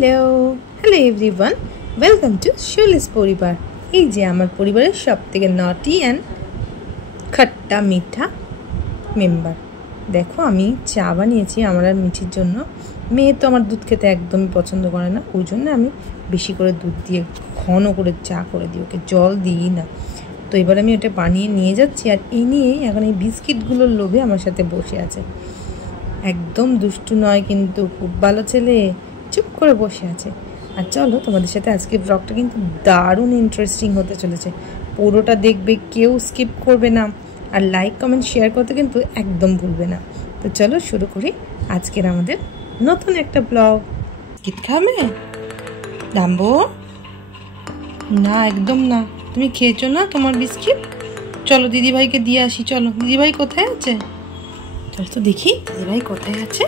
Hello hello everyone, welcome to শোলেস পরিবার। এই যে আমার পরিবারের সব থেকে নটি অ্যান্ড খট্টা মিঠা মেম্বার। দেখো আমি চা বানিয়েছি আমার আর মিঠির জন্য। মেয়ে তো আমার দুধ খেতে একদমই পছন্দ করে না, ওই জন্য আমি বেশি করে দুধ দিয়ে ঘন করে চা করে দিই, ওকে জল দিই না। তো এবার আমি ওটা বানিয়ে নিয়ে যাচ্ছি, আর এই নিয়েই এখন এই বিস্কিটগুলোর লোভে আমার সাথে বসে আছে। একদম দুষ্টু নয় কিন্তু, খুব ভালো ছেলে, চুপ করে বসে আছে। আর চলো তোমাদের সাথে আজকে ব্লগটা কিন্তু দারুণ ইন্টারেস্টিং হতে চলেছে, পুরোটা দেখবে, কেউ স্কিপ করবে না, আর লাইক কমেন্ট শেয়ার করতে কিন্তু একদম ভুলবে না। তো চলো শুরু করি আজকের আমাদের নতুন একটা ব্লগ। বিস্কিট খাবে দাম্বো? না একদম না, তুমি খেয়েছো না তোমার বিস্কিট? চলো দিদিভাইকে দিয়ে আসি, চলো। দিদিভাই কোথায় আছে? চলো তো দেখি দিদিভাই কোথায় আছে।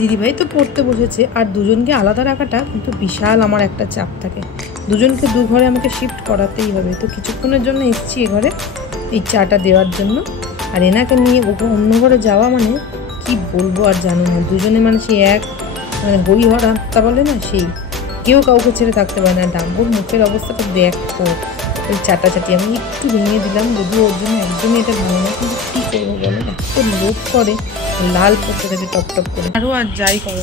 দিদিভাই তো পড়তে বসেছে, আর দুজনকে আলাদা রাখাটা কিন্তু বিশাল আমার একটা চাপ থাকে। দুজনকে দু ঘরে আমাকে শিফট করাতেই হবে। তো কিছুক্ষণের জন্য এসেছি এ ঘরে এই চাটা দেওয়ার জন্য। আর এনাকে নিয়ে অন্য ঘরে যাওয়া মানে কি বলবো আর জানো না, দুজনে মানে সেই এক মানে হরিহর আত্মা বলে না, সেই কেউ কাউকে ছেড়ে থাকতে পারে না। ডাম্বুর মুখের অবস্থাটা দেখো, ওই চাটাচাটি আমি একটু ভেঙে দিলাম, যদিও ওর জন্য একদমই এটা ভালো না, কিন্তু কী করবো বলো, এত লোভ করে, লাল পড়তে থাকে টপ টপ করে। আরও আর যাই করো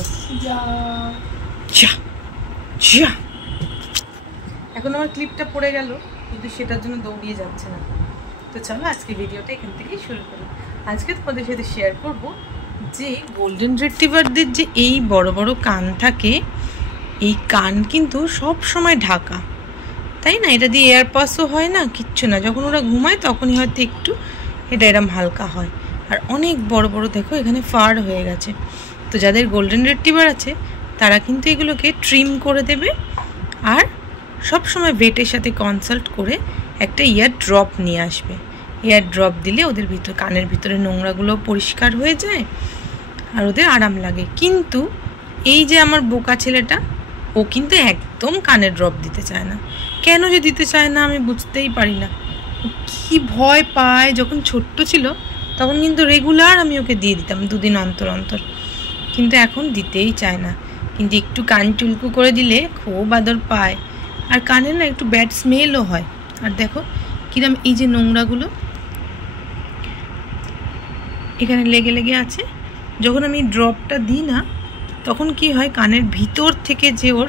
এখন আমার ক্লিপটা পড়ে গেল, কিন্তু সেটার জন্য দৌড়িয়ে যাচ্ছে না। তো চলো আজকে ভিডিওটা এখান থেকেই শুরু করি। আজকে তোমাদের সাথে শেয়ার করব যে গোল্ডেন রিট্রিভারদের যে এই বড় বড় কান থাকে, এই কান কিন্তু সব সময় ঢাকা, তাই না? এটা দিয়ে এয়ার পাসও হয় না, কিচ্ছু না। যখন ওরা ঘুমায় তখনই হয়তো একটু এটা এরম হালকা হয়, আর অনেক বড় বড় দেখো এখানে ফার হয়ে গেছে। তো যাদের গোল্ডেন রিট্রিভার আছে তারা কিন্তু এগুলোকে ট্রিম করে দেবে, আর সব সময় ভেটের সাথে কনসাল্ট করে একটা ইয়ার ড্রপ নিয়ে আসবে। ইয়ার ড্রপ দিলে ওদের কানের ভিতরে নোংরাগুলো পরিষ্কার হয়ে যায় আর ওদের আরাম লাগে। কিন্তু এই যে আমার বোকা ছেলেটা, ও কিন্তু একদম কানের ড্রপ দিতে চায় না। কেন যে দিতে চায় না আমি বুঝতেই পারি না, কি ভয় পায়। যখন ছোট্ট ছিল তখন কিন্তু রেগুলার আমি ওকে দিয়ে দিতাম, দুদিন অন্তর অন্তর, কিন্তু এখন দিতেই চায় না। কিন্তু একটু কান চুলকু করে দিলে খুব আদর পায়, আর কানের না একটু ব্যাড স্মেলও হয়। আর দেখো কিরম এই যে নোংরাগুলো এখানে লেগে লেগে আছে। যখন আমি ড্রপটা দিই না তখন কি হয়, কানের ভিতর থেকে যে ওর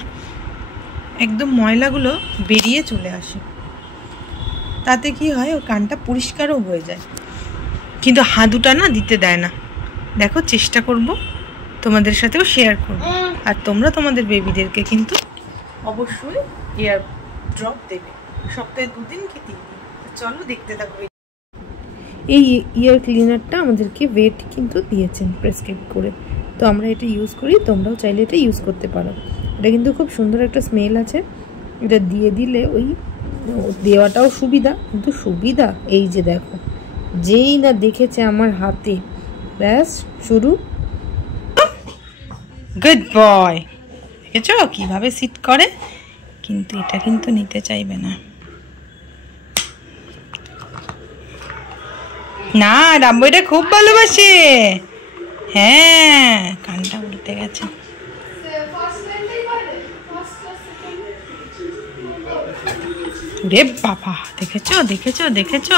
একদম ময়লাগুলো বেরিয়ে চলে আসে, তাতে কি হয় ওর কানটা পরিষ্কারও হয়ে যায়। কিন্তু হাদুটা না দিতে দেয় না। দেখো চেষ্টা করব তোমাদের সাথেও শেয়ার করব, আর তোমরা তোমাদের বেবিদেরকে কিন্তু অবশ্যই ইয়ার ড্রপ দেবে, সপ্তাহে 2 দিন কি 3 দিন। চলো দেখতে থাকো। এই ইয়ার ক্লিনারটা আমাদেরকে ওয়েট কিন্তু দিয়েছেন প্রেসক্রাইব করে, তো আমরা এটা ইউজ করি, তোমরাও চাইলে এটা ইউজ করতে পারো। এটা কিন্তু খুব সুন্দর একটা স্মেল আছে, এটা দিয়ে দিলে ওই দেওয়াটাও সুবিধা, কিন্তু সুবিধা এই যে দেখো, যেই না দেখেছে আমার হাতে ব্যাস শুরু। গুড বয়, দেখেছো কিভাবে সিট করে, কিন্তু এটা কিন্তু নিতে চাইবে না। না রাম্বু এটা খুব ভালোবাসে। হ্যাঁ কানটা উল্টে গেছে। রে বাবা, দেখেছো দেখেছো দেখেছো,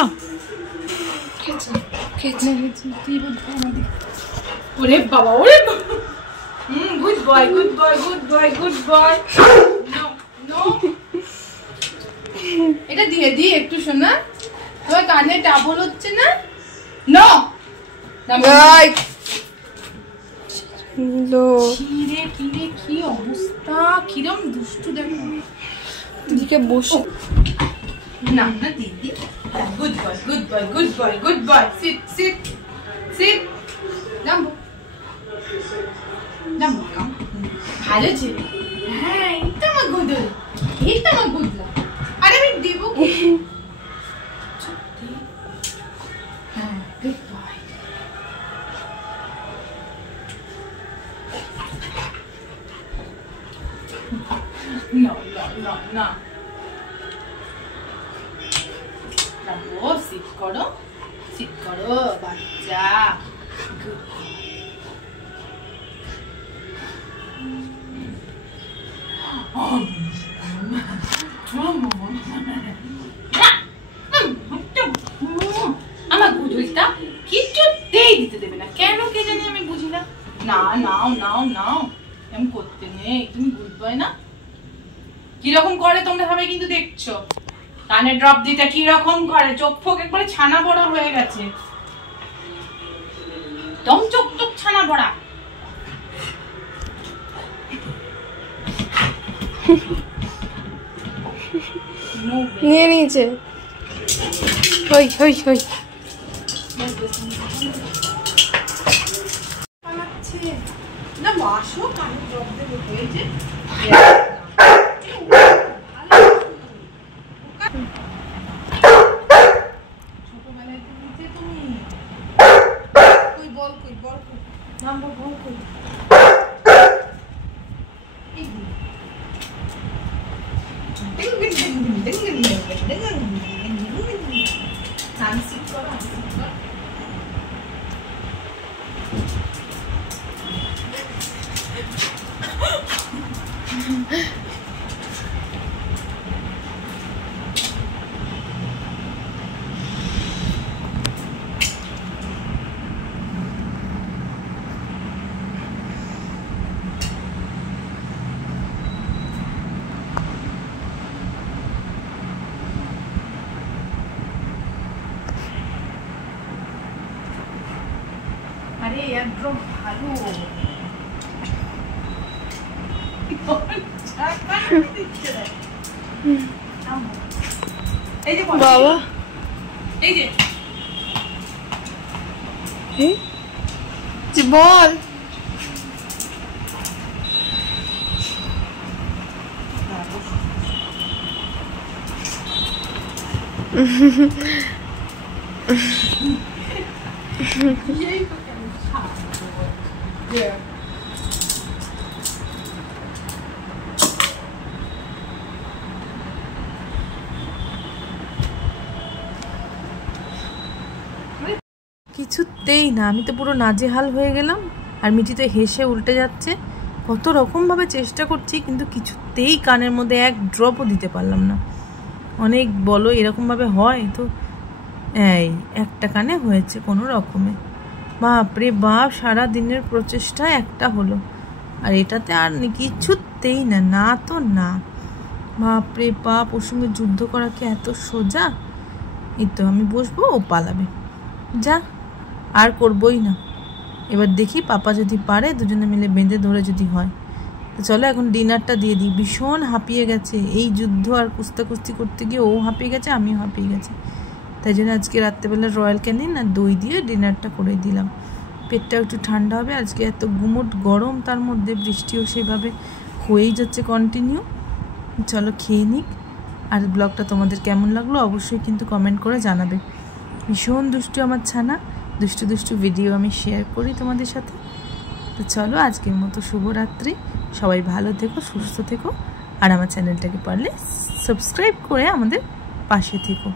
ওরে বাবা ওরে বাবা। Good boy good boy good boy good boy. No no, এটা দিয়ে দি একটু শোনা, তোমার কানে ডাবল হচ্ছে না। নো কিরে কিরে কি অবস্থা, কিরম দুষ্টু দেখো। দিকে বসে না না দিদি। Good boy good boy good boy good boy. Sit sit sit. নামবো নামবো, ভালো ছেলে। হ্যাঁ এটা আমার গুদল, এটা আমার গুদলা। আরে আমি দেবো কি? হ্যাঁ good boy. No, no, no, no. রাখো, সিট করো বাচ্চা। আমার গুজুলটা কিছুতেই দিতে দেবে না, কেন কে জানি, আমি বুঝি না। না, নাও নাও নাও, এমন করতে নেই, তুমি বুঝবে না কিরকম করে, তোমরা সবাই কিন্তু দেখছো। কানে ড্রপ দিতে কিরকম করে, চোখ ফোক একবারে ছানা বড় হয়ে গেছে, দম চোখ চোখ ছানা বড়া। নিয়ে নিয়েছে। হই হই হই না মাসো কানে ড্রপ দেবে হয়েছে। ছোটবেলায় তো নিতে তুমি, কই বল কই বল কই নাম্বার বল কই, আরে একদম ভালো এই যে বাবা, এই যে বল। কিছুতেই না, আমি তো পুরো নাজেহাল হয়ে গেলাম। আর মিঠি তো হেসে উল্টে যাচ্ছে। কত রকমভাবে চেষ্টা করছি, কিন্তু কিছুতেই কানের মধ্যে এক ড্রপও দিতে পারলাম না। অনেক বলো এরকমভাবে হয় তো, এই একটা কানে হয়েছে কোনো রকমে। বাপরে বাপ, সারা দিনের প্রচেষ্টা একটা হলো, আর এটাতে আর কিছুতেই না, না তো না। বাপরে বাপ, ওর সঙ্গে যুদ্ধ করা কি এত সোজা? এই তো আমি বসবো, ও পালাবে, যা আর করবই না। এবার দেখি পাপা যদি পারে দুজনে মিলে বেঁধে ধরে যদি হয়। তো চলো এখন ডিনারটা দিয়ে দিই। ভীষণ হাঁপিয়ে গেছে এই যুদ্ধ আর কুস্তাকুস্তি করতে গিয়ে, ও হাঁপিয়ে গেছে, আমিও হাঁপিয়ে গেছি। তাই জন্য আজকে রাত্রেবেলা রয়্যাল ক্যানিন আর দই দিয়ে ডিনারটা করে দিলাম। পেটটা একটু ঠান্ডা হবে, আজকে এত গুমোট গরম, তার মধ্যে বৃষ্টিও সেভাবে হয়েই যাচ্ছে কন্টিনিউ। চলো খেয়ে নিক। আর ব্লগটা তোমাদের কেমন লাগলো অবশ্যই কিন্তু কমেন্ট করে জানাবে। ভীষণ দুষ্টু আমার ছানা, দুষ্টু দুষ্টু ভিডিও আমি শেয়ার করি তোমাদের সাথে। তো চলো আজকের মতো শুভরাত্রি, সবাই ভালো থেকো, সুস্থ থেকো, আর আমার চ্যানেলটাকে পারলে সাবস্ক্রাইব করে আমাদের পাশে থেকো।